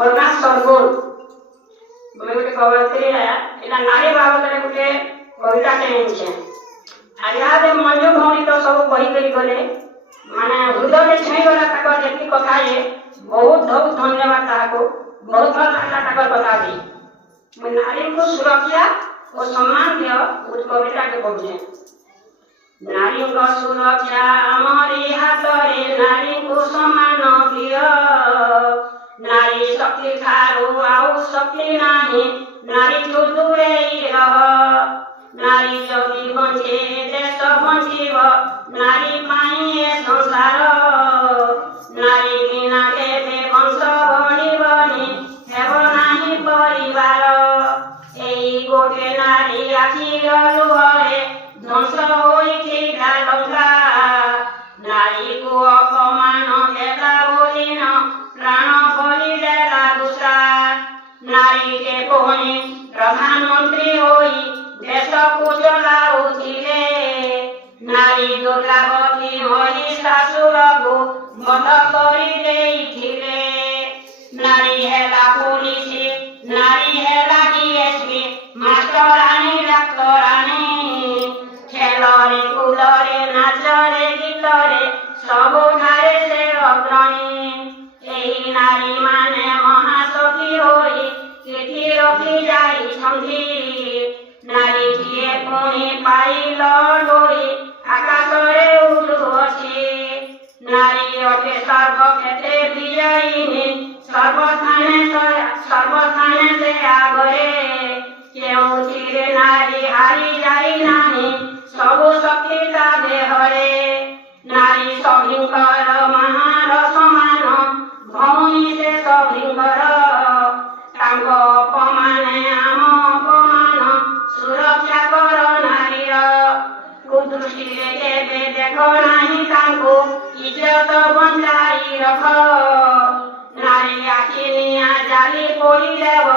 मोरना सरगुण मैं गोटे कवयत्री एटा नारी बाबद गोटे कविता लिखे आ यहाँ मंजू भौणी तो सब कहीकरी गले माने हृदय छुईगला तक जी कथा है बहुत बहुत धन्यवाद ताको बहुत भल लगला तक कथा दी मैं नारी को सुरक्षा और सम्मान दियो उस कविता के पढ़े नारी को सुरक्षा हमारी हाथ रे नारी को सम्मान दियो नारी शक्ति थारू आउ शक्ति नाही नारी तो दूरे रह नारी जदि बंचे देश बंचिब नारी पाई संसार नारी बिना केबे वंश बढ़िबनी हेब नाही परिवार एई गोटे नारी आखिर लुहरे ध्वंस होइथिला लंका नारी को अपमान देला बोलिन प्राण बलि देला दूसरा नारी के पुणी प्रधानमंत्री होई देश को चलाउथिले नारी दुर्गावती होई शाशुर को बध करि देइथिले नारी हेला पुलिस नारी हेला डीएसपी मास्टरानी डाक्टरानी खेलरे कूदरे नाचरे गीतरे सबुठारे से अग्रणी एही नारी माने महाशक्ति होई कीर्ति रखी जाइछन्ति नारी किए पुणी पाइल होई आकाशरे उड़ुअछि नारी अटे सर्व क्षेत्रे विजयिनी सर्वस्थाने से आगरे केउथिरे नारी हारी जाई नाही सबु शक्ति ता देहरे नारी सभिंकर महार समान भौणी से सभिंकर तांको अपमाने आम अपमान सुरक्षा कर नारीर कुदृष्टिरे केबे देख नाही तांको इज्जत बंचाई रख नारी आखि निया जाली पोड़ी देव